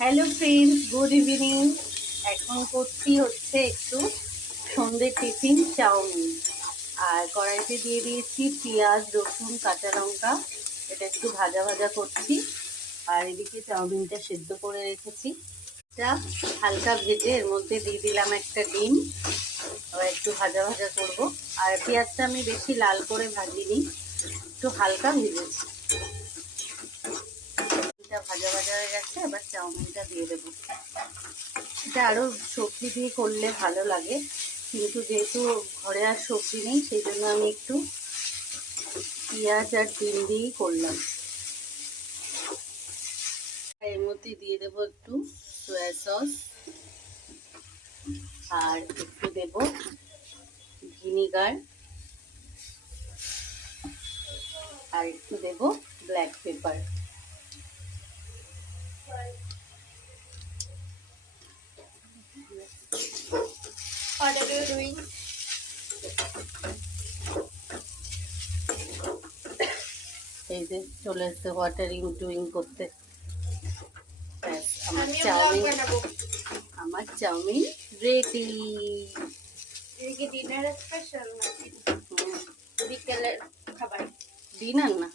Hello friends, good evening. এখন করছি হচ্ছে একটু সন্ধ্যের টিফিন চাউমিন। আর কড়াইতে দিয়ে দিয়েছি পেঁয়াজ, রসুন, কাঁচা লঙ্কা। এটা একটু ভাজা ভাজা করছি। আর এদিকে চাউমিনটা সেদ্ধ করে রেখেছি। এটা হালকা ভেজে এর মধ্যে দিয়ে দিলাম একটা ডিম। আবার একটু ভাজা ভাজা করব। আর পেঁয়াজটা আমি বেশি লাল করে ভাজিনি, একটু হালকা ভেজেছি। ভাজা ভাজা হয়ে গেছে, এবার চাউমিনটা দিয়ে দেবো। এটা আরও সবজি দিয়ে করলে ভালো লাগে, কিন্তু যেহেতু ঘরে আর সবজি নেই সেই জন্য আমি একটু পেঁয়াজ আর ডিম দিয়েই করলাম। এর মধ্যে দিয়ে দেবো একটু সয়া সস, আর একটু দেব ভিনিগার, আর একটু দেব black pepper. What are you doing? এই যে চলে এসছে হোয়াটার ইউ ডুইং করতে। আমার চাউমিন রেডি। ডিনার স্পেশাল নাকি বিকেলের খাবার? ডিনার না,